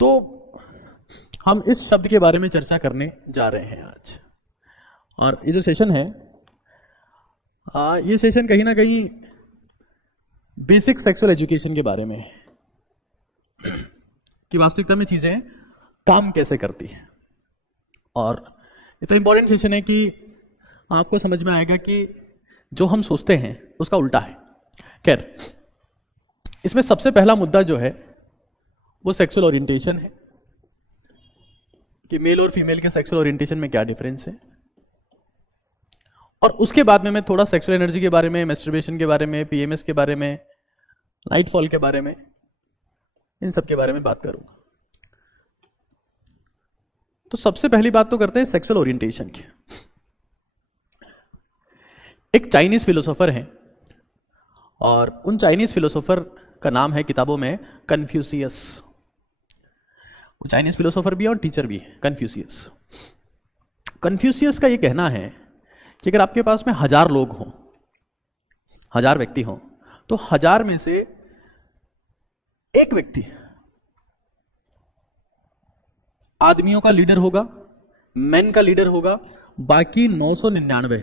तो हम इस शब्द के बारे में चर्चा करने जा रहे हैं आज। और ये जो सेशन है, ये सेशन कहीं ना कहीं बेसिक सेक्सुअल एजुकेशन के बारे में है कि वास्तविकता में चीज़ें काम कैसे करती हैं। और इतना इंपॉर्टेंट सेशन है कि आपको समझ में आएगा कि जो हम सोचते हैं उसका उल्टा है। खैर, इसमें सबसे पहला मुद्दा जो है वो सेक्सुअल ओरिएंटेशन है कि मेल और फीमेल के सेक्सुअल ओरिएंटेशन में क्या डिफरेंस है। और उसके बाद में मैं थोड़ा सेक्सुअल एनर्जी के बारे में, मैस्टरबेशन के बारे में, पीएमएस के बारे में, नाइटफॉल के बारे में, इन सब के बारे में बात करूंगा। तो सबसे पहली बात तो करते हैं सेक्सुअल ओरिएंटेशन की। एक चाइनीज फिलोसोफर हैं और उन चाइनीज फिलोसोफर का नाम है किताबों में कन्फ्यूशियस। वो चाइनीज फिलोसोफर भी है और टीचर भी है, कन्फ्यूशियस। कन्फ्यूशियस का ये कहना है कि अगर आपके पास में 1000 लोग हों, 1000 व्यक्ति हों, तो 1000 में से एक व्यक्ति आदमियों का लीडर होगा, मेन का लीडर होगा, बाकी 999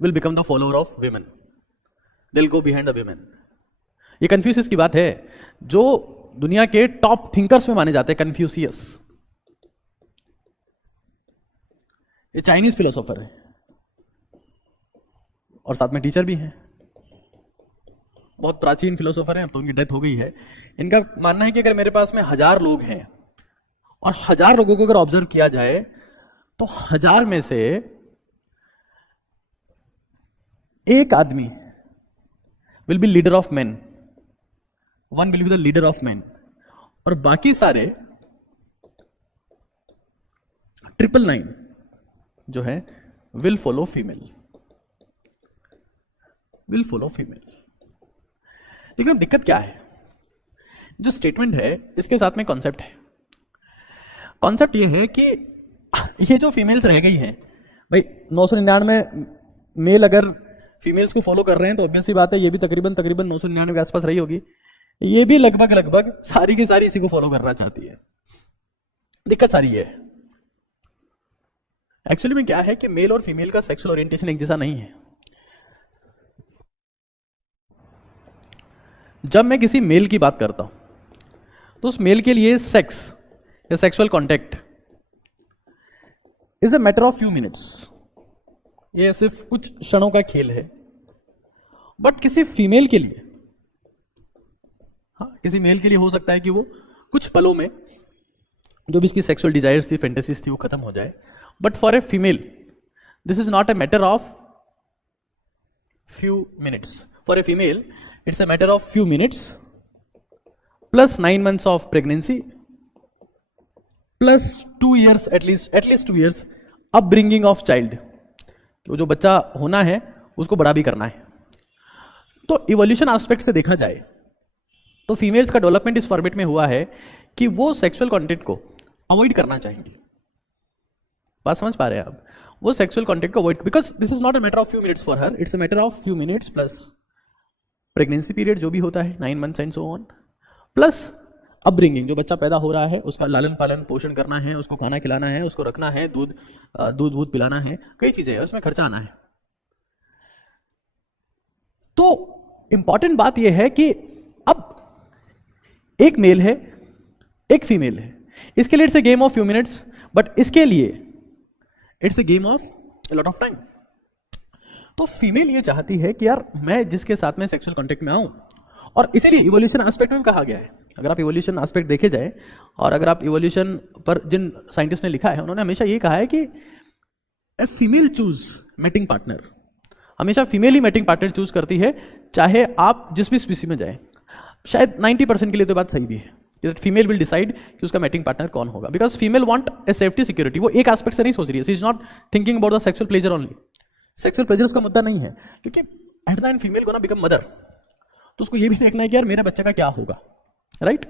will become the follower of women, दिल गो बिहाइंड द विमेन। ये कन्फ्यूशियस की बात है, जो दुनिया के टॉप थिंकर्स में माने जाते हैं कन्फ्यूशियस। ये चाइनीज फिलोसोफर है और साथ में टीचर भी हैं। बहुत प्राचीन फिलोसोफर हैं, अब तो उनकी डेथ हो गई है। इनका मानना है कि अगर मेरे पास में 1000 लोग हैं और 1000 लोगों को अगर ऑब्जर्व किया जाए तो 1000 में से एक आदमी will be leader of man, one will be the leader of man, और बाकी सारे 999 जो है will follow female, will follow female. लेकिन दिक्कत क्या है, जो स्टेटमेंट है इसके साथ में कॉन्सेप्ट है। कॉन्सेप्ट ये है कि ये जो फीमेल्स रह गई हैं, भाई 999 मेल अगर फीमेल्स को फॉलो कर रहे हैं तो ऑब्वियस सी बात है ये भी तकरीबन 999 के आसपास रही होगी। ये भी लगभग सारी की सारी इसी को फॉलो करना चाहती है। दिक्कत सारी है एक्चुअली में क्या है कि मेल और फीमेल का सेक्सुअल ओरिएंटेशन एक जैसा नहीं है। जब मैं किसी मेल की बात करता हूं तो उस मेल के लिए सेक्स या sexual contact is a matter of few minutes, ये सिर्फ कुछ क्षणों का खेल है। बट किसी फीमेल के लिए, हाँ, किसी मेल के लिए हो सकता है कि वो कुछ पलों में जो भी इसकी सेक्सुअल डिजायर्स थी, फैंटेसीज थी, वो खत्म हो जाए। But for a female this is not a matter of few minutes. For a female it's a matter of few minutes plus 9 months of pregnancy plus 2 years at least 2 years upbringing of child। तो जो बच्चा होना है उसको बड़ा भी करना है। तो इवोल्यूशन एस्पेक्ट से देखा जाए तो फीमेल्स का डेवलपमेंट इस फॉर्मेट में हुआ है कि वो सेक्सुअल कंटेंट को अवॉइड करना चाहेंगी। बात समझ पा रहे हैं आप? वो सेक्सुअल कंटेंट को avoid, because this is not a matter of few minutes for her, it's a matter of few minutes plus pregnancy period जो भी होता है 9 months and so on, plus upbringing, जो बच्चा पैदा हो रहा है उसका लालन पालन पोषण करना है, उसको खाना खिलाना है, उसको रखना है, दूध पिलाना है, कई चीजें हैं, उसमें खर्चा आना है। तो इंपॉर्टेंट बात यह है कि अब एक मेल है एक फीमेल है, इसके लिए it's a game of few minutes, but इसके लिए it's a game of a lot of time. तो फीमेल ये चाहती है कि यार मैं जिसके साथ में सेक्सुअल कांटेक्ट में आऊं, और इसीलिए इवोल्यूशन एस्पेक्ट में कहा गया है। अगर आप इवोल्यूशन एस्पेक्ट देखे जाए और अगर आप इवोल्यूशन पर जिन साइंटिस्ट ने लिखा है उन्होंने हमेशा ये कहा है कि a female choose mating partner, हमेशा फीमेल ही मैटिंग पार्टनर चूज करती है, चाहे आप जिस भी स्पीसी में जाएं। शायद 90% के लिए तो बात सही भी है, फीमेल विल डिसाइड कि उसका मैटिंग पार्टनर कौन होगा, because female want a safety security. वो एक एस्पेक्ट से नहीं सोच रही है, she is not thinking about the sexual pleasure only. Sexual pleasure उसका मुद्दा नहीं है, क्योंकि एट द एंड फीमेल को ना बिकम मदर, तो उसको ये भी देखना है कि यार मेरे बच्चे का क्या होगा, राइट?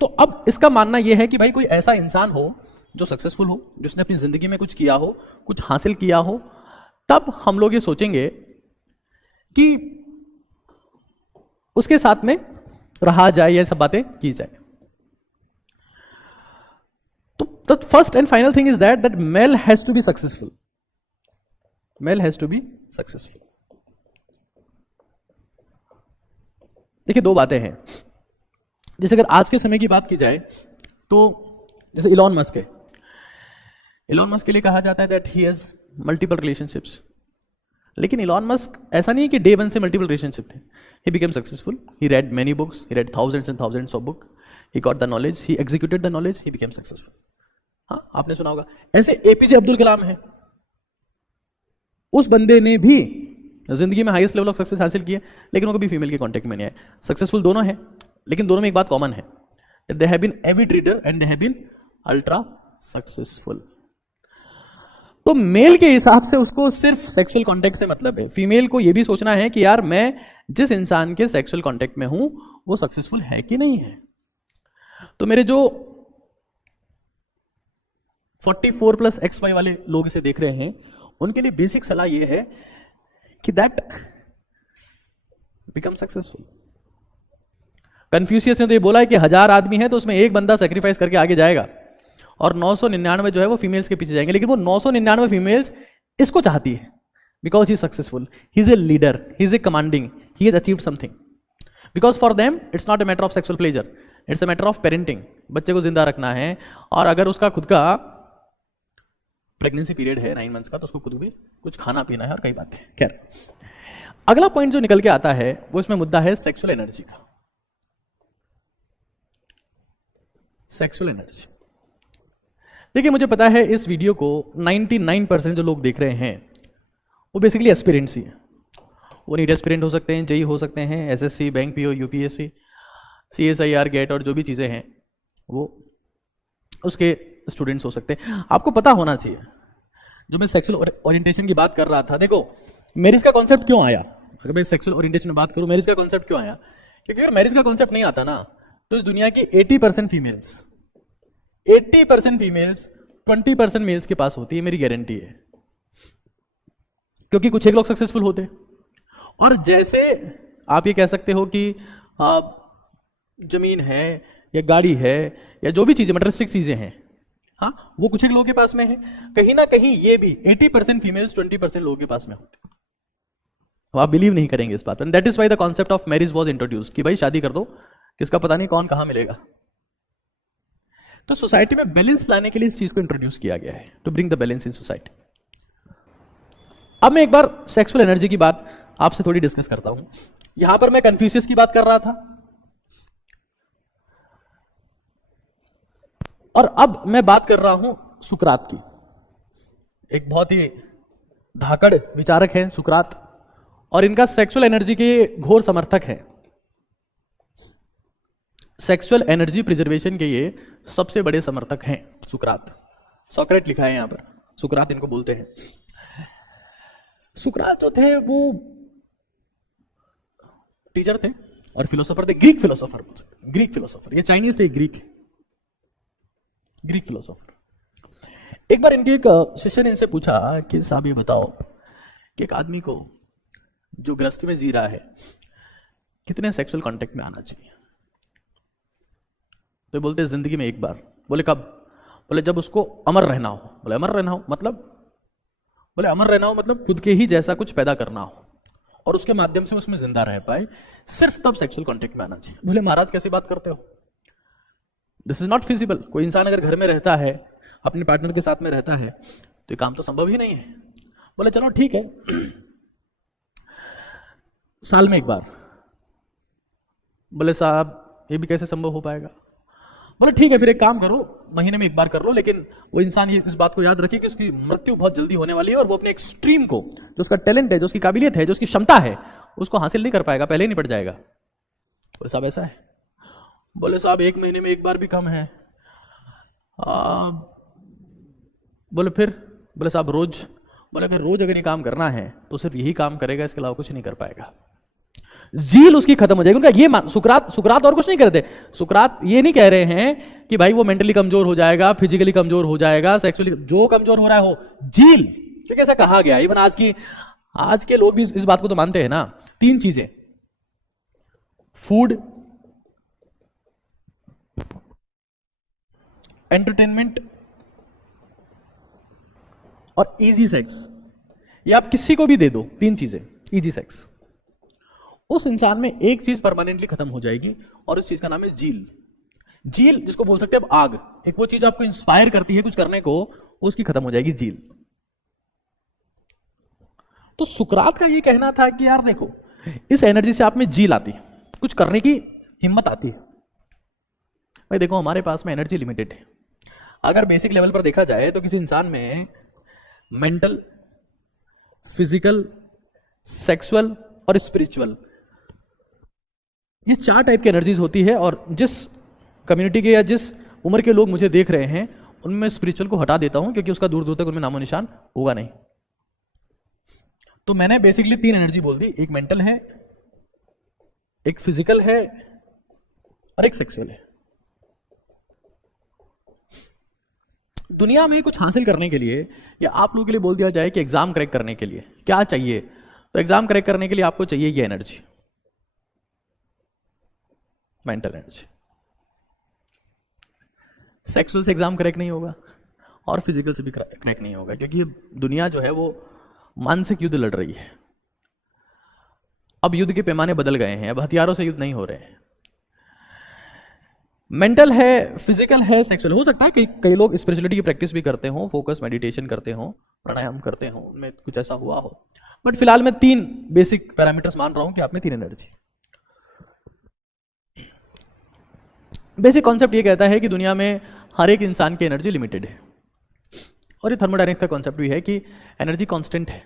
तो अब इसका मानना यह है कि भाई कोई ऐसा इंसान हो जो सक्सेसफुल हो, जिसने अपनी जिंदगी में कुछ किया हो, कुछ हासिल किया हो, तब हम लोग ये सोचेंगे कि उसके साथ में रहा जाए, ये सब बातें की जाए। तो the first and final thing is that male has to be successful, male has to be successful. देखिए दो बातें हैं, जैसे अगर आज के समय की बात की जाए तो जैसे इलॉन मस्क है, इलॉन मस्क के लिए कहा जाता है that he has multiple relationships, लेकिन इलॉन मस्क ऐसा नहीं है कि डे वन से मल्टीपल रिलेशनशिप थे। He became successful, he red many books, he red thousands and thousands of book, he got the knowledge, he executed the knowledge, he became successful. हाँ, आपने सुना होगा। ऐसे एपीजे अब्दुल कलाम है, उस बंदे ने भी जिंदगी में हाईएस्ट लेवल ऑफ सक्सेस हासिल किए, लेकिन वो कभी फीमेल के कांटेक्ट में नहीं आए। सक्सेसफुल दोनों हैं, लेकिन दोनों में एक बात कॉमन है, they have been avid reader and they have been ultra successful. तो मेल के हिसाब से उसको सिर्फ सेक्सुअल कांटेक्ट से मतलब है, फीमेल को यह भी सोचना है कि यार मैं जिस इंसान के सेक्सुअल कांटेक्ट में हूं वो सक्सेसफुल है कि नहीं है। तो मेरे जो 44+ XY वाले लोग इसे देख रहे हैं, उनके लिए बेसिक सलाह यह है कि दैट बिकम सक्सेसफुल। कन्फ्यूशियस ने तो ये बोला है कि 1000 आदमी है तो उसमें एक बंदा सेक्रीफाइस करके आगे जाएगा और 999 जो है वो फीमेल्स के पीछे जाएंगे, लेकिन वो 999 फीमेल्स इसको चाहती है because he successful, he is a leader, he is a commanding, he has achieved something. Because for them it's not a matter of sexual pleasure, it's a matter of parenting. बच्चे को जिंदा रखना है, और अगर उसका खुद का प्रेगनेंसी पीरियड है 9 मंथ्स का, तो उसको खुद भी कुछ खाना पीना है और कई बातें। खैर, अगला पॉइंट जो निकल के आता है वो इसमें मुद्दा है सेक्सुअल एनर्जी का। सेक्सुअल एनर्जी, देखिए मुझे पता है इस वीडियो को 99% जो लोग देख रहे हैं वो बेसिकली एस्पिरेंट्स ही है। वो नीट एस्पिरेंट हो सकते हैं, जेई हो सकते हैं, SSC, bank PO, UPSC, CSIR, GATE और जो भी चीज़ें हैं वो उसके स्टूडेंट्स हो सकते हैं। आपको पता होना चाहिए, जो मैं सेक्सुअल ओरिएंटेशन की बात कर रहा था, देखो मैरिज का कॉन्सेप्ट क्यों आया। अगर मैं सेक्सुअल ओरिएंटेशन में बात करूं, मैरिज का कॉन्सेप्ट क्यों आया, क्योंकि अगर मैरिज का कॉन्सेप्ट नहीं आता ना तो इस दुनिया की 80% फीमेल्स 20% मेल्स के पास होती है, मेरी गारंटी है। क्योंकि कुछ एक लोग सक्सेसफुल होते हैं, और जैसे आप ये कह सकते हो कि जमीन है या गाड़ी है या जो भी चीजें मटेरियलिस्टिक चीजें हैं, हाँ, वो कुछ एक लोगों के पास में है, कहीं ना कहीं ये भी 80% फीमेल्स 20% लोगों के पास में होते हैं। आप बिलीव नहीं करेंगे इस बात पर। That is why the concept of marriage was introduce, कि भाई शादी कर दो, किसका पता नहीं कौन कहां मिलेगा। तो सोसाइटी में बैलेंस लाने के लिए इस चीज को इंट्रोड्यूस किया गया है, to bring the balance in society. अब मैं एक बार सेक्सुअल एनर्जी की बात आपसे थोड़ी डिस्कस करता हूं। यहां पर मैं कन्फ्यूशियस की बात कर रहा था, और अब मैं बात कर रहा हूं सुकरात की। एक बहुत ही धाकड़ विचारक है सुकरात, और इनका सेक्सुअल एनर्जी के घोर समर्थक है। सेक्सुअल एनर्जी प्रिजर्वेशन के ये सबसे बड़े समर्थक हैं सुकरात। सोक्रेट लिखा है यहां पर, सुकरात इनको बोलते हैं। सुकरात जो थे वो टीचर थे और फिलोसोफर थे, ग्रीक फिलोसोफर, ग्रीक फिलोसोफर, ये चाइनीज थे, ग्रीक फिलोसोफर। एक बार इनके एक शिष्य ने इनसे पूछा कि साहब ये बताओ कि एक आदमी को जो गृहस्थी में जी रहा है कितने सेक्सुअल कांटेक्ट में आना चाहिए। तो बोलते जिंदगी में एक बार। बोले कब? बोले जब उसको अमर रहना हो। बोले अमर रहना हो मतलब? बोले अमर रहना हो मतलब खुद के ही जैसा कुछ पैदा करना हो और उसके माध्यम से उसमें जिंदा रह पाए, सिर्फ तब सेक्सुअल कांटेक्ट में आना चाहिए। बोले महाराज कैसी बात करते हो, दिस इज नॉट फिजिबल। कोई इंसान अगर घर में रहता है, अपने पार्टनर के साथ में रहता है, तो ये काम तो संभव ही नहीं है। बोले चलो ठीक है, साल में एक बार। बोले साहब ये भी कैसे संभव हो पाएगा? बोले ठीक है फिर एक काम करो, महीने में एक बार कर लो, लेकिन वो इंसान ये इस बात को याद रखे कि उसकी मृत्यु बहुत जल्दी होने वाली है और वो अपने एक्सट्रीम को, जो उसका टैलेंट है, जो उसकी काबिलियत है, जो उसकी क्षमता है, उसको हासिल नहीं कर पाएगा, पहले ही निपट जाएगा। बोले साहब ऐसा है? बोले साहब एक महीने में एक बार भी कम है। बोले फिर? बोले साहब रोज। बोले अगर रोज अगर ये काम करना है तो सिर्फ यही काम करेगा, इसके अलावा कुछ नहीं कर पाएगा। जील उसकी खत्म हो जाएगी। उनका ये सुकरात और कुछ नहीं करते। सुकरात ये नहीं कह रहे हैं कि भाई वो मेंटली कमजोर हो जाएगा, फिजिकली कमजोर हो जाएगा, सेक्सुअली जो कमजोर हो रहा है हो, जील, क्योंकि ऐसा कहा गया। इवन आज के लोग भी इस बात को तो मानते हैं ना। 3 चीजें, फूड, एंटरटेनमेंट और इजी सेक्स। ये आप किसी को भी दे दो, 3 चीजें, इजी सेक्स, उस इंसान में एक चीज परमानेंटली खत्म हो जाएगी और उस चीज का नाम है जील। जील जिसको बोल सकते हैं अब आग, एक वो चीज आपको इंस्पायर करती है कुछ करने को, उसकी खत्म हो जाएगी जील। तो सुकरात का ये कहना था कि यार देखो, इस एनर्जी से आप में जील आती है, कुछ करने की हिम्मत आती है। भाई देखो, हमारे पास में एनर्जी लिमिटेड है। अगर बेसिक लेवल पर देखा जाए तो किसी इंसान में मेंटल, फिजिकल, सेक्सुअल और स्पिरिचुअल, ये 4 टाइप की एनर्जीज होती है। और जिस कम्युनिटी के या जिस उम्र के लोग मुझे देख रहे हैं, उनमें स्पिरिचुअल को हटा देता हूं, क्योंकि उसका दूर दूर तक उनमें नामो निशान होगा नहीं। तो मैंने बेसिकली 3 एनर्जी बोल दी, एक मेंटल है, एक फिजिकल है और एक सेक्सुअल है। दुनिया में कुछ हासिल करने के लिए, या आप लोगों के लिए बोल दिया जाए कि एग्जाम क्रैक करने के लिए क्या चाहिए, तो एग्जाम क्रैक करने के लिए आपको चाहिए ये एनर्जी, मेंटल एनर्जी। सेक्सुअल से एग्जाम क्रैक नहीं होगा और फिजिकल से भी क्रैक नहीं होगा, क्योंकि ये दुनिया जो है वो मानसिक युद्ध लड़ रही है। अब युद्ध के पैमाने बदल गए हैं, अब हथियारों से युद्ध नहीं हो रहे हैं। मेंटल है, फिजिकल है, सेक्सुअल। हो सकता है कि कई लोग स्पिरिचुअलिटी की प्रैक्टिस भी करते हो, फोकस मेडिटेशन करते हो, प्राणायाम करते हो, उनमें कुछ ऐसा हुआ हो, बट फिलहाल मैं 3 बेसिक पैरामीटर्स मान रहा हूं कि आप में 3 एनर्जी। बेसिक कॉन्सेप्ट ये कहता है कि दुनिया में हर एक इंसान की एनर्जी लिमिटेड है, और ये थर्मोडायनेमिक्स का कॉन्सेप्ट भी है कि एनर्जी कांस्टेंट है।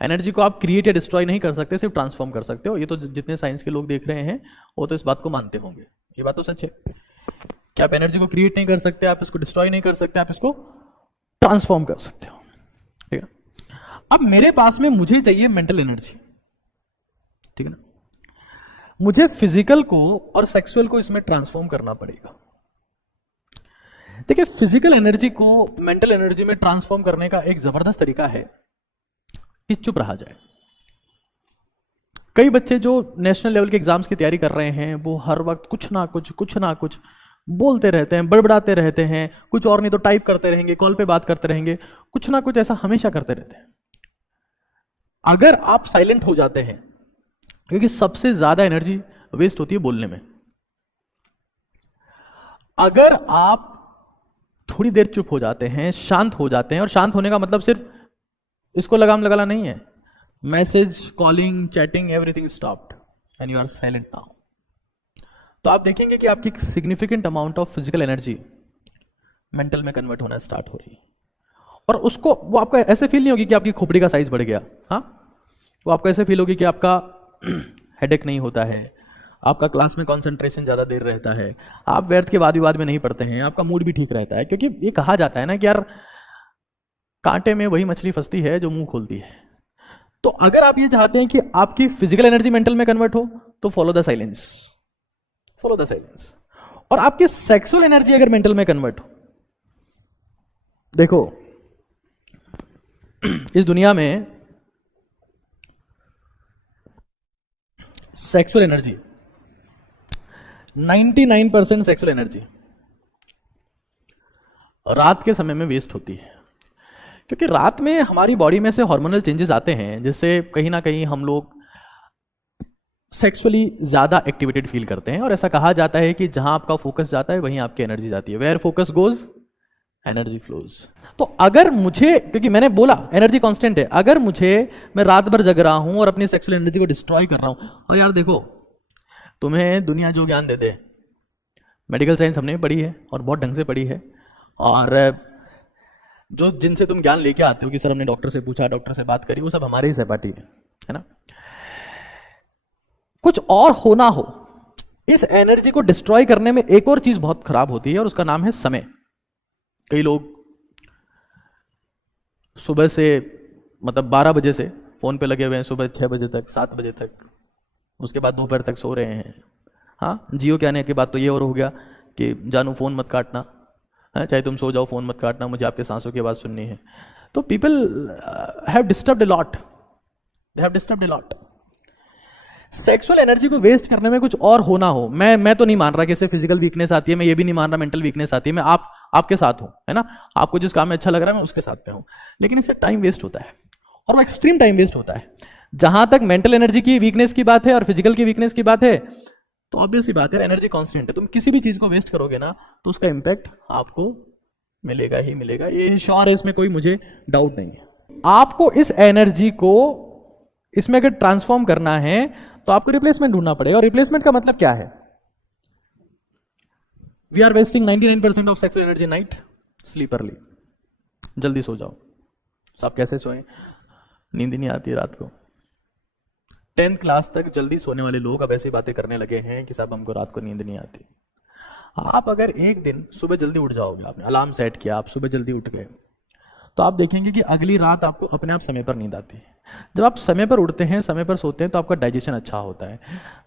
एनर्जी को आप क्रिएट या डिस्ट्रॉय नहीं कर सकते, सिर्फ ट्रांसफॉर्म कर सकते हो। ये तो जितने साइंस के लोग देख रहे हैं वो तो इस बात को मानते होंगे, ये बात तो सच है कि आप एनर्जी को क्रिएट नहीं कर सकते, आप इसको डिस्ट्रॉय नहीं कर सकते, आप इसको ट्रांसफॉर्म कर सकते हो, ठीक है। अब मेरे पास में मुझे चाहिए मेंटल एनर्जी, ठीक है ना। मुझे फिजिकल को और सेक्सुअल को इसमें ट्रांसफॉर्म करना पड़ेगा। देखिए, फिजिकल एनर्जी को मेंटल एनर्जी में ट्रांसफॉर्म करने का एक जबरदस्त तरीका है कि चुप रहा जाए। कई बच्चे जो नेशनल लेवल के एग्जाम्स की तैयारी कर रहे हैं, वो हर वक्त कुछ ना कुछ बोलते रहते हैं, बड़बड़ाते रहते हैं, कुछ और नहीं तो टाइप करते रहेंगे, कॉल पे बात करते रहेंगे, कुछ ना कुछ ऐसा हमेशा करते रहते हैं। अगर आप साइलेंट हो जाते हैं, क्योंकि सबसे ज्यादा एनर्जी वेस्ट होती है बोलने में, अगर आप थोड़ी देर चुप हो जाते हैं, शांत हो जाते हैं, और शांत होने का मतलब सिर्फ इसको लगाम लगाना नहीं है, message, calling, chatting, everything stopped and you are silent now, तो आप देखेंगे कि आपकी significant amount of physical energy mental में कन्वर्ट होना स्टार्ट हो रही है। और उसको, वो आपको ऐसे फील नहीं होगी कि आपकी खोपड़ी का साइज बढ़ गया, हाँ, वो आपको ऐसे फील होगी कि आपका हेडेक नहीं होता है, आपका क्लास में कंसंट्रेशन ज़्यादा देर रहता है, आप व्यर्थ के वाद विवाद में नहीं पड़ते हैं, आपका मूड भी ठीक रहता है। क्योंकि ये कहा जाता है ना कि यार, कांटे में वही मछली फंसती है जो मुंह खोलती है। तो अगर आप ये चाहते हैं कि आपकी फिजिकल एनर्जी मेंटल में कन्वर्ट हो, तो follow the silence, follow the silence. और आपकी सेक्सुअल एनर्जी अगर मेंटल में कन्वर्ट हो, देखो इस दुनिया में सेक्सुअल एनर्जी 99% सेक्सुअल एनर्जी रात के समय में वेस्ट होती है। क्योंकि रात में हमारी बॉडी में से हार्मोनल चेंजेस आते हैं, जिससे कहीं ना कहीं हम लोग सेक्सुअली ज्यादा एक्टिवेटेड फील करते हैं। और ऐसा कहा जाता है कि जहां आपका फोकस जाता है वहीं आपकी एनर्जी जाती है। Where focus goes energy flows. तो अगर मुझे, क्योंकि मैंने बोला एनर्जी कांस्टेंट है, अगर मैं रात भर जग रहा हूं और अपनी सेक्सुअल एनर्जी को डिस्ट्रॉय कर रहा हूं, और यार देखो, तुम्हें दुनिया जो ज्ञान दे दे, मेडिकल साइंस हमने पढ़ी है और बहुत ढंग से पढ़ी है, और जो जिनसे तुम ज्ञान लेके आते हो कि सर हमने डॉक्टर से पूछा, डॉक्टर से बात करी, वो सब हमारे ही सहपाठी है ना। कुछ और होना हो, इस एनर्जी को डिस्ट्रॉय करने में एक और चीज बहुत खराब होती है, और उसका नाम है समय। कई लोग सुबह से, मतलब 12 बजे से फोन पे लगे हुए हैं, सुबह 6 बजे तक, 7 बजे तक, उसके बाद दोपहर तक सो रहे हैं। हाँ, जियो के आने के बाद तो ये और हो गया कि जानू फोन मत काटना, चाहे तुम सो जाओ फोन मत काटना, मुझे आपके सांसों की आवाज सुननी है। तो people have disturbed a lot, they have disturbed a lot. Sexual energy को वेस्ट करने में कुछ और होना हो, मैं तो नहीं मान रहा कि इससे फिजिकल वीकनेस आती है, मैं ये भी नहीं मान रहा मेंटल वीकनेस आती है। मैं आपके साथ हूं, है ना, आपको जिस काम में अच्छा लग रहा है मैं उसके साथ में हूं, लेकिन इससे टाइम वेस्ट होता है और वो एक्सट्रीम टाइम वेस्ट होता है। जहां तक मेंटल एनर्जी की वीकनेस की बात है और फिजिकल की वीकनेस की बात है, तो ऑब्वियसली बात है, एनर्जी कांस्टेंट है, तुम किसी भी चीज को वेस्ट करोगे ना तो उसका इंपैक्ट आपको मिलेगा ही मिलेगा, ये श्योर है, इसमें कोई मुझे डाउट नहीं है। आपको इस एनर्जी को इसमें अगर ट्रांसफॉर्म करना है तो आपको रिप्लेसमेंट ढूंढना पड़ेगा। और रिप्लेसमेंट का मतलब क्या है? We are wasting 99% of sexual energy night, sleep early, जल्दी सो जाओ। सब कैसे सोएं? नींद नहीं आती रात को। 10th क्लास तक जल्दी सोने वाले लोग अब ऐसी बातें करने लगे हैं कि साहब हमको रात को नींद नहीं आती। आप अगर एक दिन सुबह जल्दी उठ जाओगे, आपने अलार्म सेट किया, आप सुबह जल्दी उठ गए, तो आप देखेंगे कि अगली रात आपको अपने आप समय पर नींद आती है। जब आप समय पर उठते हैं, समय पर सोते हैं, तो आपका डाइजेशन अच्छा होता है।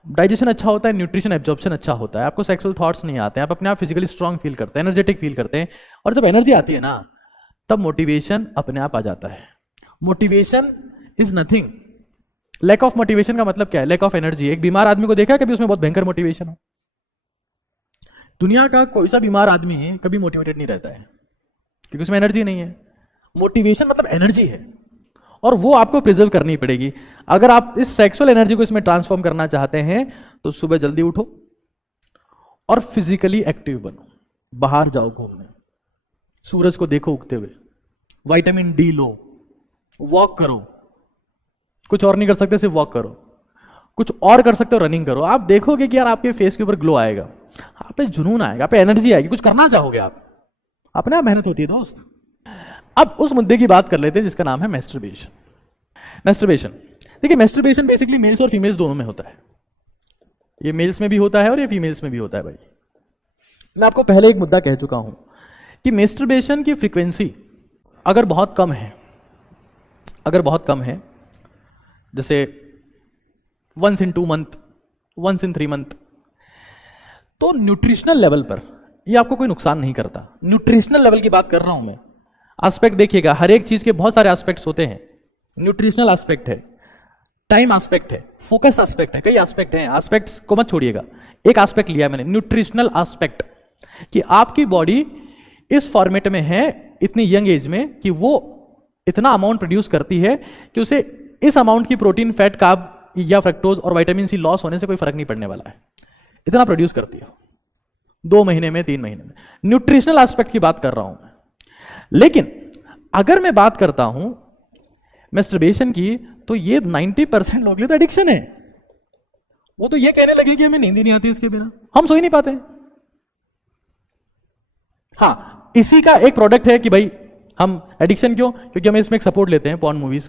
डाइजेशन अच्छा होता है, न्यूट्रिशन एब्जॉर्प्शन अच्छा होता है, आपको सेक्सुअल थॉट्स नहीं आते हैं, आप अपने आप फिजिकली स्ट्रांग फील करते हैं, एनर्जेटिक फील करते हैं। और जब एनर्जी आती है ना, तब मोटिवेशन अपने आप आ जाता है। Motivation is nothing. Lack of motivation का मतलब क्या है? Lack of energy. एक बीमार आदमी को देखा कभी उसमें बहुत भयंकर मोटिवेशन हो? दुनिया का कोई सा बीमार आदमी कभी मोटिवेटेड नहीं रहता है, क्योंकि उसमें एनर्जी नहीं है। मोटिवेशन मतलब एनर्जी है, और वो आपको प्रिजर्व करनी पड़ेगी। अगर आप इस सेक्सुअल एनर्जी को इसमें ट्रांसफॉर्म करना चाहते हैं तो सुबह जल्दी उठो और फिजिकली एक्टिव बनो, बाहर जाओ घूमने, सूरज को देखो उगते हुए, विटामिन डी लो, वॉक करो। कुछ और नहीं कर सकते, सिर्फ वॉक करो। कुछ और कर सकते हो, रनिंग करो। आप देखोगे कि यार आपके फेस के ऊपर ग्लो आएगा, आप पे जुनून आएगा, आप पे एनर्जी आएगी, कुछ करना चाहोगे आप। अपने आप मेहनत होती है दोस्त। अब उस मुद्दे की बात कर लेते हैं जिसका नाम है मैस्टरबेशन। मैस्टरबेशन, देखिए मैस्टरबेशन बेसिकली मेल्स और फीमेल्स दोनों में होता है। ये मेल्स में भी होता है और ये फीमेल्स में भी होता है। भाई मैं आपको पहले एक मुद्दा कह चुका हूं कि मैस्टरबेशन की फ्रीक्वेंसी अगर बहुत कम है, जैसे once in 2 month, once in 3 month, तो न्यूट्रिशनल लेवल पर ये आपको कोई नुकसान नहीं करता। न्यूट्रिशनल लेवल की बात कर रहा हूं मैं। एस्पेक्ट देखिएगा, हर एक चीज के बहुत सारे एस्पेक्ट्स होते हैं। न्यूट्रिशनल एस्पेक्ट है, टाइम एस्पेक्ट है, फोकस एस्पेक्ट है, कई एस्पेक्ट हैं। एस्पेक्ट्स को मत छोड़िएगा, एक एस्पेक्ट लिया मैंने, न्यूट्रिशनल एस्पेक्ट, कि आपकी बॉडी इस फॉर्मेट में है इतनी यंग एज में कि वो इतना अमाउंट प्रोड्यूस करती है कि उसे इस अमाउंट की प्रोटीन, फैट, कार्ब या फ्रक्टोज और विटामिन सी लॉस होने से कोई फर्क नहीं पड़ने वाला है। इतना प्रोड्यूस करती है 2 महीने में, 3 महीने में। न्यूट्रिशनल एस्पेक्ट की बात कर रहा हूं मैं। लेकिन अगर मैं बात करता हूं मैस्टरबेशन की, तो ये 90% लोग लिए तो एडिक्शन है। वो तो ये कहने लगे कि हमें नींद ही नहीं आती इसके बिना, हम सो ही नहीं पाते। हाँ, इसी का एक प्रोडक्ट है कि भाई हम एडिक्शन क्यों? क्योंकि हम इसमें एक सपोर्ट लेते हैं पॉर्न मूवीज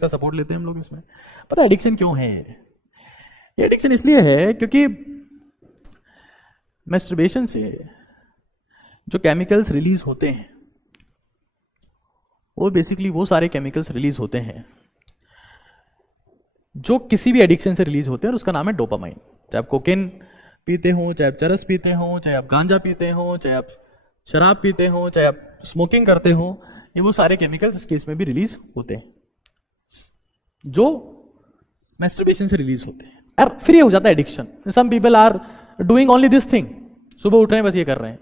का सपोर्ट लेते हैं हम लोग इसमें। पता है एडिक्शन क्यों है? ये एडिक्शन इसलिए है क्योंकि मैस्टरबेशन से जो केमिकल्स रिलीज होते हैं, वो बेसिकली वो सारे केमिकल्स रिलीज होते हैं जो किसी भी एडिक्शन से रिलीज होते हैं, और उसका नाम है डोपामाइन। चाहे आप कोकेन पीते हो, चाहे आप चरस पीते हो, चाहे आप गांजा पीते हो, चाहे आप शराब पीते हो, चाहे आप स्मोकिंग करते हो, ये वो सारे केमिकल्स इस केस में भी रिलीज होते हैं जो मैस्टरबेशन से रिलीज होते हैं। और फिर ये हो जाता है addiction. Some people are doing only this thing, सुबह उठ रहे हैं बस ये कर रहे हैं,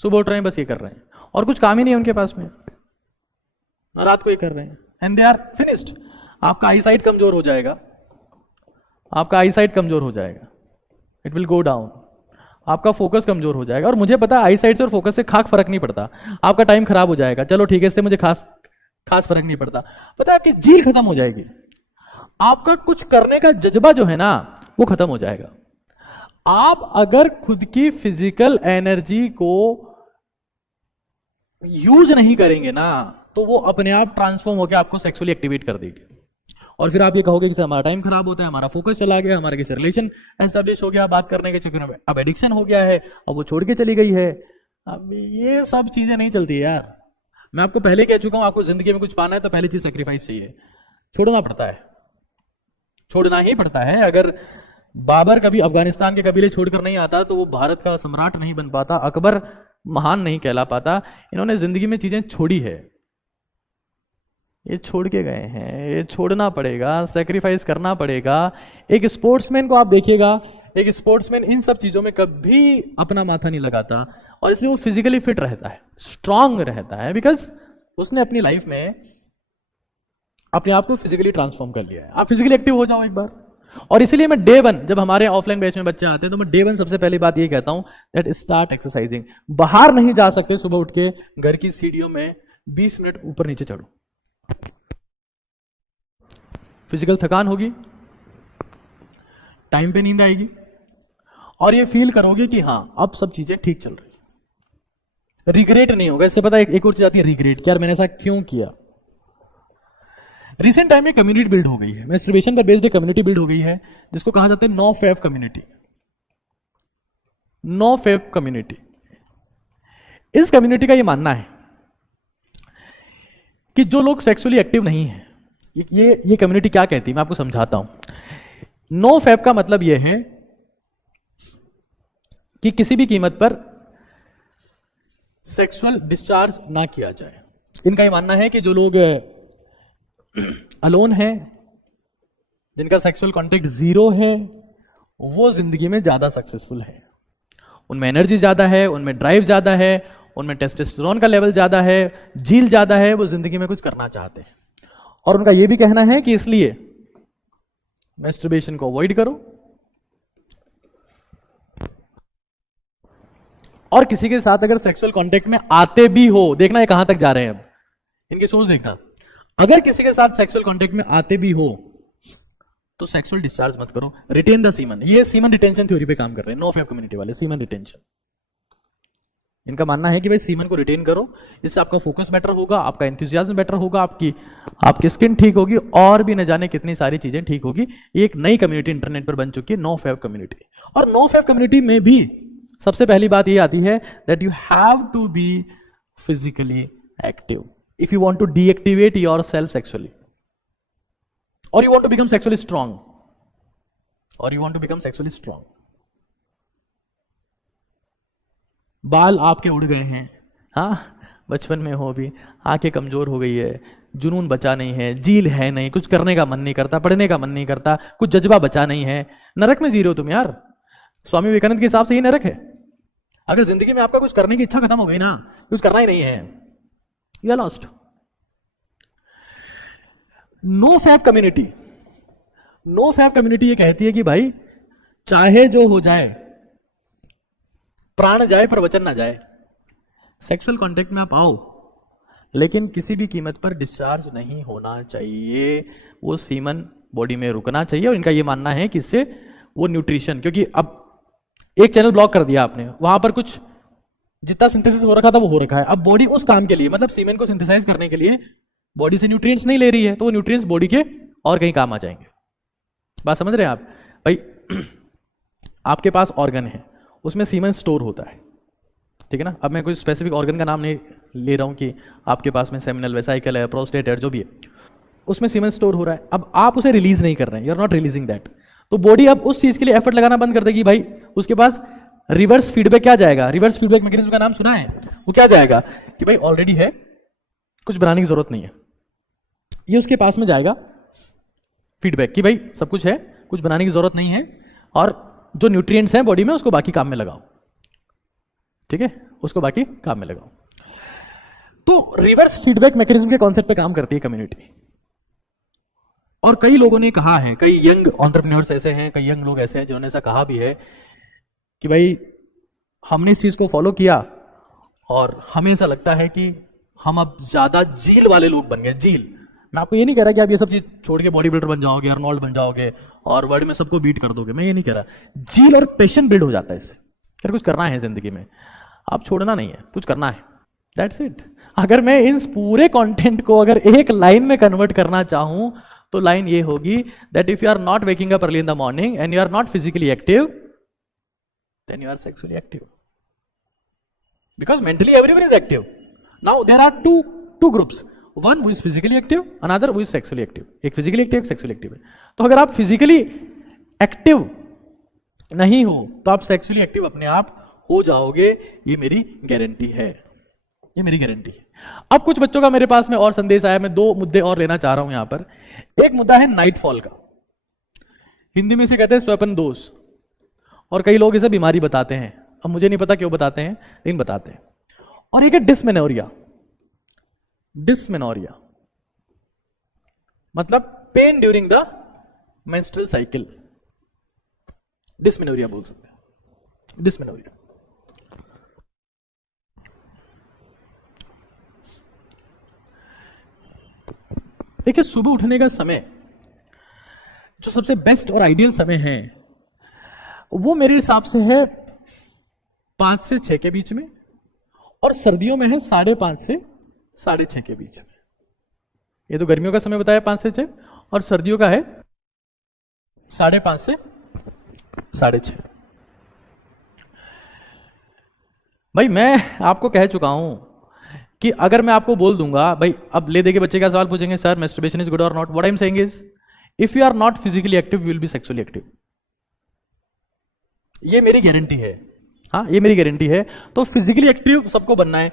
सुबह उठ रहे हैं बस ये कर रहे हैं, और कुछ काम ही नहीं है उनके पास में, रात को ये कर रहे हैं, एंड दे आर फिनिश्ड। आपका आई साइट कमजोर हो जाएगा, इट विल गो डाउन, आपका फोकस कमजोर हो जाएगा। और मुझे पता है आई साइट से और फोकस से खास फर्क नहीं पड़ता, आपका टाइम खराब हो जाएगा, चलो ठीक है, इससे मुझे खास फर्क नहीं पड़ता। पता है आपकी जील खत्म हो जाएगी, आपका कुछ करने का जज्बा जो है ना वो खत्म हो जाएगा। आप अगर खुद की फिजिकल एनर्जी को यूज नहीं करेंगे ना, तो वो अपने आप ट्रांसफॉर्म होकर आपको सेक्सुअली एक्टिवेट कर देगी, और फिर आप ये कहोगे कि हमारा टाइम खराब होता है, हमारा फोकस चला गया, हमारा किसी रिलेशन एस्टेब्लिश हो गया बात करने के चक्कर में, अब एडिक्शन हो गया है, अब वो छोड़ के चली गई है। अब ये सब चीजें नहीं चलती है यार। मैं आपको पहले कह चुका हूं, आपको जिंदगी में कुछ पाना है तो पहली चीज सेक्रीफाइस चाहिए, छोड़ना ही पड़ता है। अगर बाबर कभी अफगानिस्तान के कबीले छोड़कर नहीं आता तो वो भारत का सम्राट नहीं बन पाता, अकबर महान नहीं कहला पाता। इन्होंने जिंदगी में चीजें छोड़ी है, ये छोड़ के गए हैं, ये छोड़ना पड़ेगा, सेक्रीफाइस करना पड़ेगा। एक स्पोर्ट्समैन को आप देखिएगा, एक स्पोर्ट्समैन इन सब चीजों में कभी अपना माथा नहीं लगाता, और इसलिए वो फिजिकली फिट रहता है, स्ट्रांग रहता है, बिकॉज उसने अपनी लाइफ में अपने आप को फिजिकली ट्रांसफॉर्म कर लिया है। आप फिजिकली एक्टिव हो जाओ एक बार। और इसीलिए मैं डे 1 जब हमारे ऑफलाइन बैच में बच्चे आते हैं तो मैं डे 1 सबसे पहली बात ये कहता हूं दैट स्टार्ट एक्सरसाइजिंग। बाहर नहीं जा सकते, सुबह उठ के घर की सीढ़ियों में 20 मिनट ऊपर नीचे चढ़ो। फिजिकल थकान होगी, टाइम पे नींद आएगी, और ये फील करोगे कि हाँ अब सब चीजें ठीक चल रही। रिग्रेट नहीं होगा। इससे पता एक और चीज आती है रिग्रेट, कि यार मैंने ऐसा क्यों किया। रिसेंट टाइम में कम्युनिटी बिल्ड हो गई है, मैस्टरबेशन पर बेस्ड कम्युनिटी बिल्ड हो गई है, जिसको कहा जाता है no fab community. No fab community, इस कम्युनिटी का ये मानना है कि जो लोग सेक्सुअली एक्टिव नहीं है, ये कम्युनिटी क्या कहती है मैं आपको समझाता हूं। नो फैब का मतलब यह है कि किसी भी कीमत पर सेक्सुअल डिस्चार्ज ना किया जाए। इनका यह मानना है कि जो लोग अलोन है, जिनका सेक्सुअल कॉन्टेक्ट 0 है, वो जिंदगी में ज्यादा सक्सेसफुल है। उनमें एनर्जी ज्यादा है, उनमें ड्राइव ज्यादा है, उनमें टेस्टोस्टेरोन का लेवल ज्यादा है, जील ज्यादा है, वो जिंदगी में कुछ करना चाहते हैं। और उनका यह भी कहना है कि इसलिए मैस्टरबेशन को अवॉइड करो, और किसी के साथ अगर सेक्सुअल कांटेक्ट में आते भी हो, देखना ये कहां तक जा रहे हैं अब, इनकी सोच देखना। अगर किसी के साथ सेक्सुअल कांटेक्ट में आते भी हो तो सेक्सुअल डिस्चार्ज मत करो, रिटेन द सीमन। ये सीमन रिटेंशन थ्योरी पे काम कर रहे हैं नो फैब कम्युनिटी वाले, सीमन रिटेंशन। इनका मानना है कि भाई सीमन को रिटेन करो, इससे आपका फोकस बेटर होगा, आपका एंथुसियाज्म बेटर होगा, आपकी स्किन ठीक होगी, और भी न जाने कितनी सारी चीजें ठीक होगी। एक नई कम्युनिटी इंटरनेट पर बन चुकी है, नो फैब कम्युनिटी। और नो फैब कम्युनिटी में भी सबसे पहली बात ये आती है that you have to be physically active if you want to deactivate yourself sexually, or you want to become sexually strong, बाल आपके उड़ गए हैं, हाँ बचपन में हो भी, आंखें कमजोर हो गई है, जुनून बचा नहीं है, जील है नहीं, कुछ करने का मन नहीं करता, पढ़ने का मन नहीं करता, कुछ जज्बा बचा नहीं है, नरक में जी रहे हो तुम यार। स्वामी विवेकानंद के हिसाब से ये नरक है। अगर जिंदगी में आपका कुछ करने की इच्छा खत्म हो गई ना, कुछ करना ही नहीं है, you are lost. No fab community, no fab community ये कहती है कि भाई चाहे जो हो जाए, प्राण जाए पर वचन ना जाए, सेक्सुअल कांटेक्ट में आप आओ, लेकिन किसी भी कीमत पर डिस्चार्ज नहीं होना चाहिए, वो सीमन बॉडी में रुकना चाहिए। और इनका ये मानना है कि इससे वो न्यूट्रिशन, क्योंकि अब एक चैनल ब्लॉक कर दिया आपने, वहां पर कुछ जितना सिंथेसिस हो रखा था वो हो रखा है, अब बॉडी उस काम के लिए, मतलब सीमेन को सिंथेसाइज करने के लिए बॉडी से न्यूट्रिएंट्स नहीं ले रही है, तो वो न्यूट्रिएंट्स बॉडी के और कहीं काम आ जाएंगे। बात समझ रहे हैं आप भाई? आपके पास ऑर्गन है, उसमें सीमेन स्टोर होता है, ठीक है ना। अब मैं कोई स्पेसिफिक ऑर्गन का नाम नहीं ले रहा हूं कि आपके पास में सेमिनल वेसाइकल है, प्रोस्टेट है, जो भी है, उसमें सीमेन स्टोर हो रहा है। अब आप उसे रिलीज नहीं कर रहे हैं, you are not releasing that, तो बॉडी अब उस चीज के लिए एफर्ट लगाना बंद कर देगी। भाई उसके पास रिवर्स फीडबैक क्या जाएगा? रिवर्स फीडबैक मैकेनिज्म का नाम सुना है? वो क्या जाएगा कि भाई ऑलरेडी है, कुछ बनाने की जरूरत नहीं है। ये उसके पास में जाएगा फीडबैक कि भाई सब कुछ है, कुछ बनाने की जरूरत नहीं है, और जो न्यूट्रिएंट्स हैं बॉडी में उसको बाकी काम में लगाओ, ठीक है, उसको बाकी काम में लगाओ। तो रिवर्स फीडबैक मैकेनिज्म के कॉन्सेप्ट पे काम करती है कम्युनिटी। और कई लोगों ने कहा है, कई यंग एंटरप्रेन्योर्स ऐसे हैं, कई यंग लोग ऐसे हैं जिन्होंने ऐसा कहा भी है कि भाई हमने इस चीज को फॉलो किया और हमें ऐसा लगता है कि हम अब ज्यादा जील वाले लोग बन गए। जील, मैं आपको ये नहीं कह रहा कि आप ये सब चीज छोड़ के बॉडी बिल्डर बन जाओगे, अर्नोल्ड बन जाओगे और वर्ल्ड में सबको बीट कर दोगे, मैं ये नहीं कह रहा। जील और पैशन बिल्ड हो जाता है इससे। फिर कुछ करना है जिंदगी में, आप छोड़ना नहीं है, कुछ करना है, दैट्स इट। अगर मैं इन पूरे कंटेंट को अगर एक लाइन में कन्वर्ट करना चाहूं तो लाइन ये होगी that if you are not waking up early in the morning and you are not physically active, then you are sexually active, because mentally everyone is active. Now there are two groups, one who is physically active, another who is sexually active. एक physically active, एक sexually active है। तो अगर आप physically active नहीं हो तो आप सेक्सुअली एक्टिव अपने आप हो जाओगे, ये मेरी गारंटी है, ये मेरी गारंटी है। अब कुछ बच्चों का मेरे पास में और संदेश आया, मैं 2 मुद्दे और लेना चाह रहा हूं यहां पर। एक मुद्दा है नाइटफॉल का, हिंदी में इसे कहते हैं स्वप्न दोष, और कई लोग इसे बीमारी बताते हैं। अब मुझे नहीं पता क्यों बताते हैं, लेकिन बताते हैं। और एक है डिस्मेनोरिया। डिस्मेनोरिया मतलब pain during the menstrual cycle, dysmenorrhoea बोल सकते हैं, डिस्मेनोरिया। देखिए सुबह उठने का समय जो सबसे बेस्ट और आइडियल समय है वो मेरे हिसाब से है 5 से 6 के बीच में, और सर्दियों में है 5:30 से 6:30 के बीच में। ये तो गर्मियों का समय बताया 5 से 6, और सर्दियों का है 5:30 से 6:30। भाई मैं आपको कह चुका हूं कि अगर मैं आपको बोल दूंगा भाई, अब ले दे के बच्चे क्या सवाल पूछेंगे, सर मैस्टरबेशन इज गुड और not, what I am saying is if you are not physically active you will be sexually active. ये मेरी गारंटी है, हाँ ये मेरी गारंटी है। तो फिजिकली एक्टिव सबको बनना है।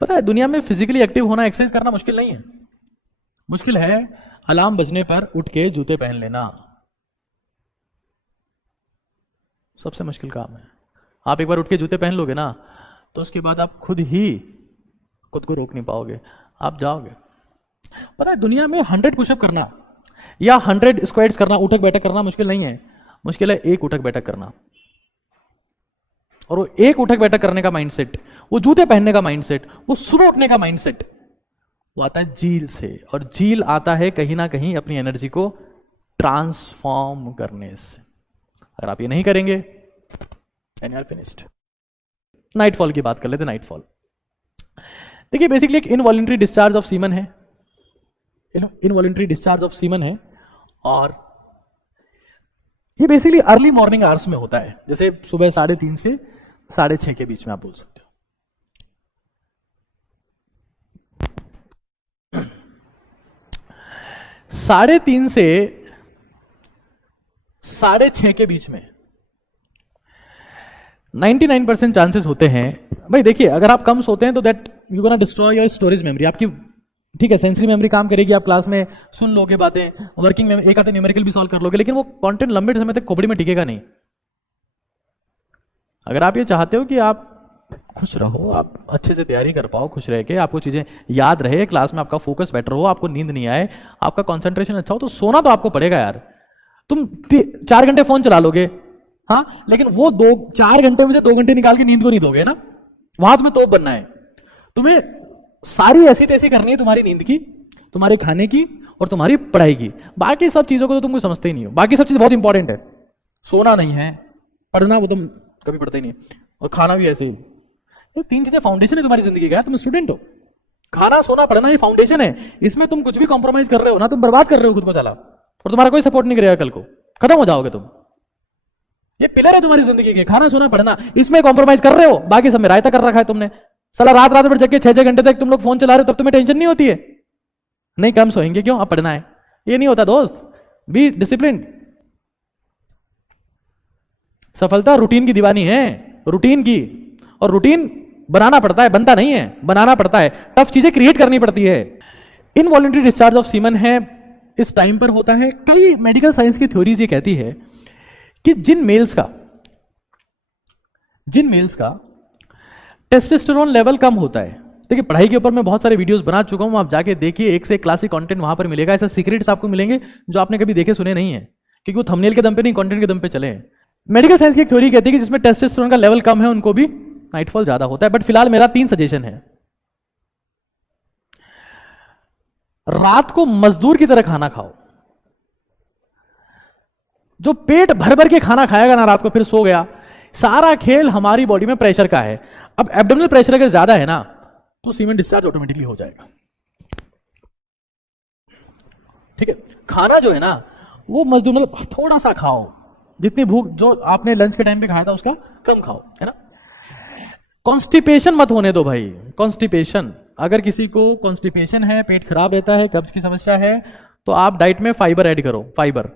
पता है दुनिया में फिजिकली एक्टिव होना, एक्सरसाइज करना मुश्किल नहीं है। मुश्किल है अलार्म बजने पर उठ के जूते पहन लेना, सबसे मुश्किल काम है। आप एक बार उठ के जूते पहन लोगे ना तो उसके बाद आप खुद को रोक नहीं पाओगे, आप जाओगे। पता है दुनिया में 100 पुशअप करना या 100 स्क्वाट्स करना, उठक बैठक करना मुश्किल नहीं है। मुश्किल है एक उठक बैठक करना। और वो एक उठक बैठक करने का माइंडसेट, वो जूते पहनने का माइंडसेट, वो सुबह उठने का माइंडसेट, वो आता है झील से। और झील आता है कहीं ना कहीं अपनी एनर्जी को ट्रांसफॉर्म करने से। अगर आप ये नहीं करेंगे then you are finished. Nightfall की बात कर लेते हैं। नाइटफॉल देखिए बेसिकली एक इनवॉलंटरी डिस्चार्ज ऑफ सीमन है, इनवॉलंटरी डिस्चार्ज ऑफ सीमन है, और ये बेसिकली अर्ली मॉर्निंग आवर्स में होता है, जैसे सुबह 3:30 से 6:30 के बीच में आप बोल सकते हो। 3:30 से 6:30 के बीच में 99% चांसेस होते हैं। भाई देखिए अगर आप कम सोते हैं तो that you gonna destroy your storage memory. आपकी ठीक है सेंसरी मेमोरी काम करेगी, आप क्लास में सुन लोगे बातें, वर्किंग में एक आधे न्यूमेरिकल भी सॉल्व कर लोगे, लेकिन वो कंटेंट लंबे समय तक खोपड़ी में टिकेगा नहीं। अगर आप ये चाहते हो कि आप खुश रहो, आप अच्छे से तैयारी कर पाओ, खुश रह के आपको चीजें याद रहे, क्लास में आपका फोकस बेटर हो, आपको नींद नहीं आए, आपका कंसंट्रेशन अच्छा हो, तो सोना तो आपको पड़ेगा यार। तुम 4 घंटे फोन चला लोगे, हाँ, लेकिन वो 4 घंटे में से 2 घंटे निकाल के नींद को नहीं दोगे ना, वहां तुम्हें तोप बनना है। तुम्हें सारी ऐसी तैसी करनी है तुम्हारी नींद की, तुम्हारे खाने की और तुम्हारी पढ़ाई की। बाकी सब चीजों को तो तुम कुछ समझते ही नहीं हो। बाकी सब चीज बहुत इंपॉर्टेंट है, सोना नहीं है, पढ़ना वो तुम कभी पढ़ते ही नहीं, और खाना भी ऐसे ही। ये 3 चीजें फाउंडेशन है तुम्हारी जिंदगी का। तुम स्टूडेंट हो, खाना सोना पढ़ना ये फाउंडेशन है। इसमें तुम कुछ भी कॉम्प्रोमाइज कर रहे हो ना, तुम बर्बाद कर रहे हो खुद को साला, और तुम्हारा कोई सपोर्ट नहीं करेगा, कल को खत्म हो जाओगे तुम। ये पिलर है तुम्हारी जिंदगी के, खाना सोना पढ़ना, इसमें कॉम्प्रोमाइज कर रहे हो, बाकी सब में रायता कर रखा है तुमने। साला रात भर जग के 6-6 घंटे तक तुम लोग फोन चला रहे हो, तब तुम्हें टेंशन नहीं होती है? नहीं कम सोएंगे क्यों, अब पढ़ना है, ये नहीं होता दोस्त। Be discipline. सफलता रूटीन की दीवानी है, रूटीन की, और रूटीन बनाना पड़ता है, बनता नहीं है, बनाना पड़ता है। टफ चीजें क्रिएट करनी पड़ती है। इनवॉलंटरी डिस्चार्ज ऑफ सीमन है, इस टाइम पर होता है। कई मेडिकल साइंस की थ्योरीज ये कहती है कि जिन मेल्स का टेस्टोस्टेरोन लेवल कम होता है। देखिए पढ़ाई के ऊपर मैं बहुत सारे वीडियोस बना चुका हूं, आप जाके देखिए, एक से एक क्लासिक कंटेंट वहां पर मिलेगा। ऐसे सीक्रेट्स आपको मिलेंगे जो आपने कभी देखे सुने नहीं है, क्योंकि वो थंबनेल के दम पे नहीं, कंटेंट के दम पे चले हैं। मेडिकल साइंस की एक थ्योरी कहती है कि जिसमें टेस्टोस्टेरोन का लेवल कम है उनको भी नाइटफॉल ज्यादा होता है। बट फिलहाल मेरा 3 सजेशन है। रात को मजदूर की तरह खाना खाओ। जो पेट भर भर के खाना खाएगा ना रात को, फिर सो गया, सारा खेल हमारी बॉडी में प्रेशर का है। अब एब्डोमिनल प्रेशर अगर ज्यादा है ना तो सीमेन डिस्चार्ज ऑटोमेटिकली हो जाएगा। ठीक है, खाना जो है ना वो मजदूर मतलब थोड़ा सा खाओ, जितनी भूख जो आपने लंच के टाइम पे खाया था उसका कम खाओ, है ना। कॉन्स्टिपेशन मत होने दो भाई। कॉन्स्टिपेशन, अगर किसी को कॉन्स्टिपेशन है, पेट खराब रहता है, कब्ज की समस्या है, तो आप डाइट में फाइबर ऐड करो। फाइबर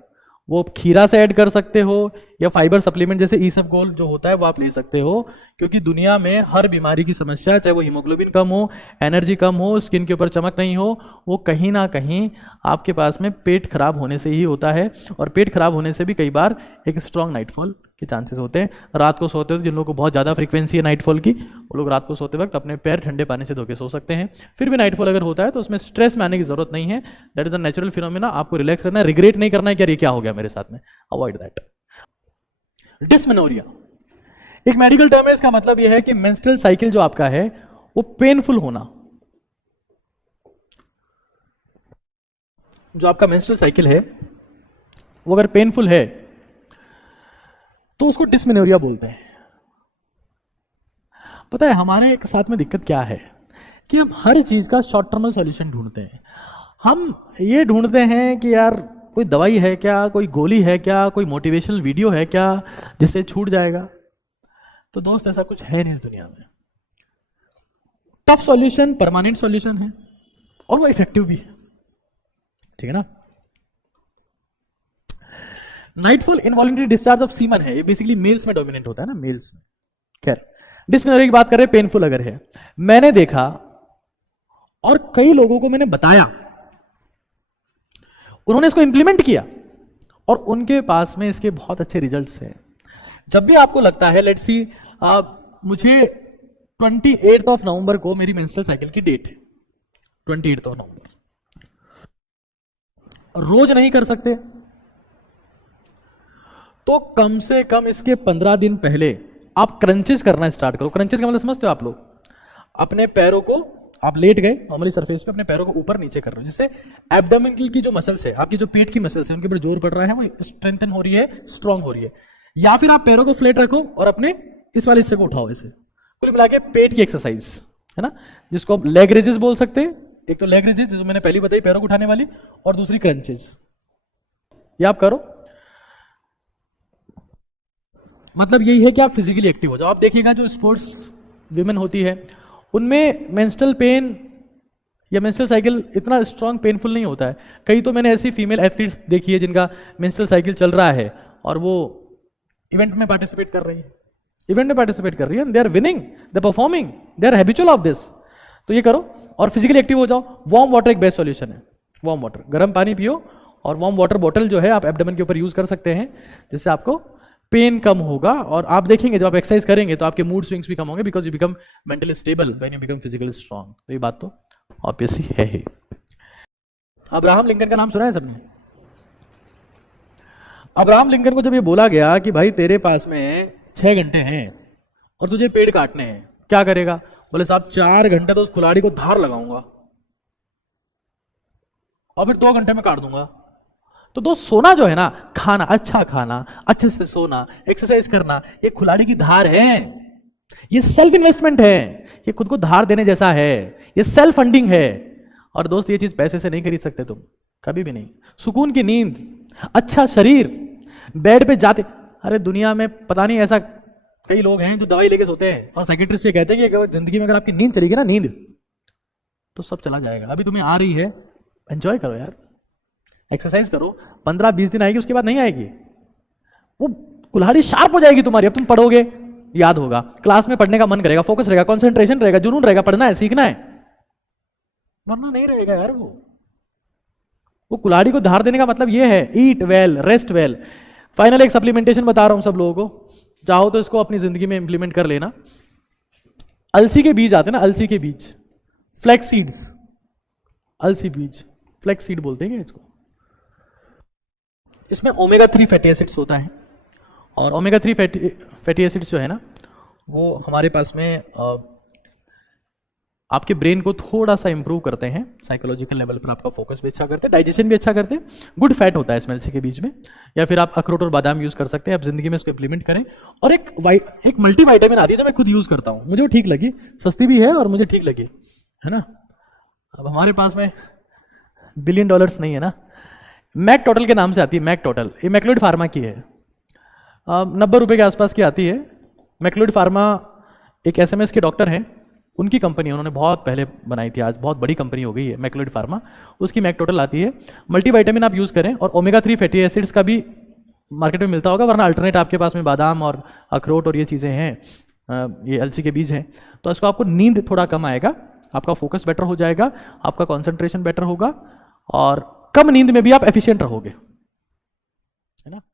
वो खीरा से ऐड कर सकते हो, या फाइबर सप्लीमेंट जैसे ईसबगोल जो होता है वो आप ले सकते हो। क्योंकि दुनिया में हर बीमारी की समस्या, चाहे वो हीमोग्लोबिन कम हो, एनर्जी कम हो, स्किन के ऊपर चमक नहीं हो, वो कहीं ना कहीं आपके पास में पेट खराब होने से ही होता है। और पेट खराब होने से भी कई बार एक स्ट्रॉन्ग नाइटफॉल के चांसेस होते हैं। रात को सोते हो जिन लोगों को बहुत ज़्यादा फ्रीक्वेंसी है नाइटफॉल की, वो लोग रात को सोते वक्त अपने पैर ठंडे पानी से धो के सो सकते हैं। फिर भी नाइटफॉल अगर होता है तो उसमें स्ट्रेस में आने की जरूरत नहीं है, that is a natural phenomena. आपको रिलैक्स करना है, रिग्रेट नहीं करना है कि यार ये क्या हो गया मेरे साथ में, अवॉइड दैट। डिस्मेनोरिया एक मेडिकल टर्म है, इसका मतलब यह है कि मेंस्ट्रुअल साइकिल जो आपका है वो पेनफुल होना। जो आपका मेंस्ट्रुअल साइकिल है वो अगर पेनफुल है तो उसको डिस्मेनोरिया बोलते हैं। पता है हमारे साथ में दिक्कत क्या है कि हम हर चीज का शॉर्ट टर्मल सॉल्यूशन ढूंढते हैं। हम ये ढूंढते हैं कि यार कोई दवाई है क्या, कोई गोली है क्या, कोई मोटिवेशनल वीडियो है क्या जिससे छूट जाएगा। तो दोस्त ऐसा कुछ है नहीं इस दुनिया में। टफ सॉल्यूशन परमानेंट सॉल्यूशन है और वो इफेक्टिव भी है, ठीक है ना। Nightfall involuntary discharge of semen है, ये बेसिकली मेल्स में डोमिनेंट होता है ना, मेल्स में। खैर डिस्मेनोरिया की बात कर रहे हैं, पेनफुल अगर है। मैंने देखा और कई लोगों को मैंने बताया, उन्होंने इसको इंप्लीमेंट किया और उनके पास में इसके बहुत अच्छे रिजल्ट्स हैं। जब भी आपको लगता है, लेट्स सी मुझे 28 नवंबर को मेरी मेंस्ट्रुअल साइकिल की डेट है, 28 नवंबर, रोज नहीं कर सकते तो कम से कम इसके 15 दिन पहले आप क्रंचेस करना स्टार्ट करो। क्रंचेस का मतलब समझते हो आप लोग? अपने पैरों को, आप लेट गए नॉर्मली सरफेस पे, अपने पैरों को ऊपर नीचे कर रहे हो, जिससे एब्डोमिनल की जो मसल्स है, आपकी जो पेट की मसल्स है, उनके ऊपर जोर पड़ रहा है, वो स्ट्रेंथन हो रही है, स्ट्रांग हो रही है। या फिर आप पैरों को फ्लैट रखो और अपने इस वाले हिस्से को उठाओ, ऐसे कुल मिला के पेट की एक्सरसाइज है ना, जिसको आप लेग रेजेस बोल सकते हैं। एक तो लेग रेजेस जो मैंने पहले बताई पैरों को उठाने वाली, और दूसरी क्रंचेस। ये आप करो, मतलब यही है कि आप फिजिकली एक्टिव हो जाओ। आप देखिएगा जो स्पोर्ट्स विमेन होती है उनमें मेंस्ट्रुअल पेन या मेंस्ट्रुअल साइकिल इतना स्ट्रांग पेनफुल नहीं होता है। कई तो मैंने ऐसी फीमेल एथलीट्स देखी है जिनका मेंस्ट्रुअल साइकिल चल रहा है और वो इवेंट में पार्टिसिपेट कर रही है, they are winning, they are performing, they are habitual of this. तो ये करो और फिजिकली एक्टिव हो जाओ। वार्म वाटर एक बेस्ट सॉल्यूशन है। वार्म वाटर, गर्म पानी पियो और वार्म वाटर बॉटल जो है आप एब्डोमेन के ऊपर यूज कर सकते हैं, जिससे आपको पेन कम होगा। और आप देखेंगे जब आप एक्सरसाइज करेंगे तो आपके मूड स्विंग्स भी कम होंगे, because you become mentally stable when you become physically strong. तो ये बात तो ऑब्वियसली है ही। अब्राहम लिंकन का नाम सुना है सबने? अब्राहम लिंकन को जब ये बोला गया कि भाई तेरे पास में 6 घंटे हैं और तुझे पेड़ काटने हैं, क्या करेगा? बोले साहब 4 घंटे तो उस कुल्हाड़ी को धार लगाऊंगा और फिर 2 घंटे में काट दूंगा। तो दोस्त सोना जो है ना, खाना, अच्छा खाना, अच्छे से सोना, एक्सरसाइज करना, ये कुल्हाड़ी की धार है। ये सेल्फ इन्वेस्टमेंट है, ये खुद को धार देने जैसा है, ये सेल्फ फंडिंग है। और दोस्त ये चीज पैसे से नहीं खरीद सकते तुम, कभी भी नहीं। सुकून की नींद, अच्छा शरीर, बेड पे जाते, अरे दुनिया में पता नहीं ऐसा कई लोग हैं जो दवाई लेके सोते हैं और साइकियाट्रिस्ट ये कहते हैं कि जिंदगी में अगर आपकी नींद चली गई ना, नींद, तो सब चला जाएगा। अभी तुम्हें आ रही है, एंजॉय करो यार, एक्सरसाइज करो, 15-20 दिन आएगी, उसके बाद नहीं आएगी। वो कुल्हाड़ी शार्प हो जाएगी तुम्हारी। अब तुम पढ़ोगे, याद होगा, क्लास में पढ़ने का मन करेगा, फोकस रहेगा, कंसंट्रेशन रहेगा, जुनून रहेगा, पढ़ना है, सीखना है, वरना नहीं रहेगा यार। वो कुल्हाड़ी को धार देने का मतलब ये है, ईट वेल, रेस्ट वेल। फाइनल एक सप्लीमेंटेशन बता रहा हूं सब लोगों को, चाहो तो इसको अपनी जिंदगी में इंप्लीमेंट कर लेना। अलसी के बीज आते हैं ना, अलसी के बीज, फ्लैक्स सीड्स, अलसी बीज, फ्लैक्स सीड बोलते हैं इसको। इसमें ओमेगा 3 फैटी एसिड्स होता है और ओमेगा 3 फैटी एसिड्स जो है ना, वो हमारे पास में आपके ब्रेन को थोड़ा सा इंप्रूव करते हैं, साइकोलॉजिकल लेवल पर आपका फोकस भी अच्छा करते हैं, डाइजेशन भी अच्छा करते हैं। गुड फैट होता है इसमें अलसी के बीज में। या फिर आप अखरोट और बादाम यूज कर सकते हैं। आप जिंदगी में इसको इंप्लीमेंट करें। और एक मल्टी वाइटामिन आती है जो मैं खुद यूज करता हूं, मुझे वो ठीक लगी, सस्ती भी है और मुझे ठीक लगी, है ना। अब हमारे पास में $1 बिलियन नहीं है ना। मैक टोटल के नाम से आती है, मैक टोटल, ये मैक्लोइड फार्मा की है, 90 रुपए के आसपास की आती है। मैक्लोइड फार्मा एक SMS के डॉक्टर हैं, उनकी कंपनी, उन्होंने बहुत पहले बनाई थी, आज बहुत बड़ी कंपनी हो गई है मैक्लोइड फार्मा, उसकी मैक टोटल आती है। मल्टीविटामिन आप यूज करें और ओमेगा 3 फैटी एसिड्स का भी मार्केट में मिलता होगा, वरना अल्टरनेट आपके पास में बादाम और अखरोट और ये चीज़ें हैं, ये अलसी के बीज हैं। तो इसको आपको नींद थोड़ा कम आएगा, आपका फोकस बेटर हो जाएगा, आपका कॉन्सेंट्रेशन बेटर होगा और कम नींद में भी आप एफिशिएंट रहोगे, है ना।